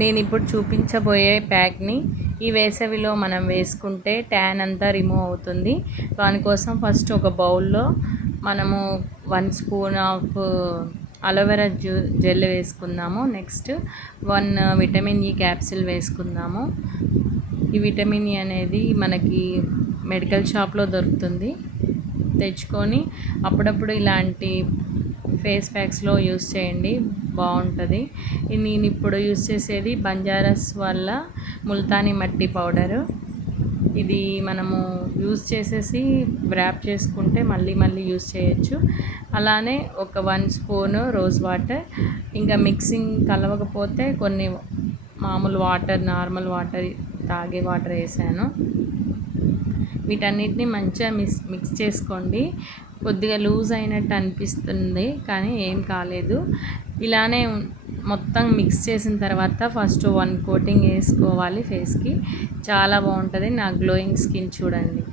నేను ఇప్పుడు చూపించబోయే ప్యాక్ని ఈ వేసవిలో మనం వేసుకుంటే ట్యాన్ అంతా రిమూవ్ అవుతుంది. దానికోసం ఫస్ట్ ఒక బౌల్లో మనము 1 స్పూన్ ఆఫ్ అలోవెరా జెల్ వేసుకుందాము. నెక్స్ట్ 1 విటమిన్ ఈ క్యాప్సిల్ వేసుకుందాము. ఈ విటమిన్ ఈ అనేది మనకి మెడికల్ షాప్లో దొరుకుతుంది. తెచ్చుకొని అప్పుడప్పుడు ఇలాంటి ఫేస్ ప్యాక్స్లో యూస్ చేయండి, బాగుంటుంది. నేను ఇప్పుడు యూస్ చేసేది బంజారాస్ వల్ల ముల్తానీ మట్టి పౌడరు. ఇది మనము యూస్ చేసేసి వ్రాప్ చేసుకుంటే మళ్ళీ మళ్ళీ యూస్ చేయొచ్చు. అలానే ఒక 1 స్పూను రోజ్ వాటర్, ఇంకా మిక్సింగ్ కలవకపోతే కొన్ని మామూలు వాటర్, నార్మల్ వాటర్, తాగే వాటర్ వేసాను. వీటన్నిటిని మంచిగా మిక్స్ చేసుకోండి. కొద్దిగా లూజ్ అయినట్టు అనిపిస్తుంది కానీ ఏం కాలేదు. ఇలానే మొత్తం మిక్స్ చేసిన తర్వాత ఫస్ట్ 1 కోటింగ్ వేసుకోవాలి ఫేస్కి. చాలా బాగుంటుంది. నా గ్లోయింగ్ స్కిన్ చూడండి.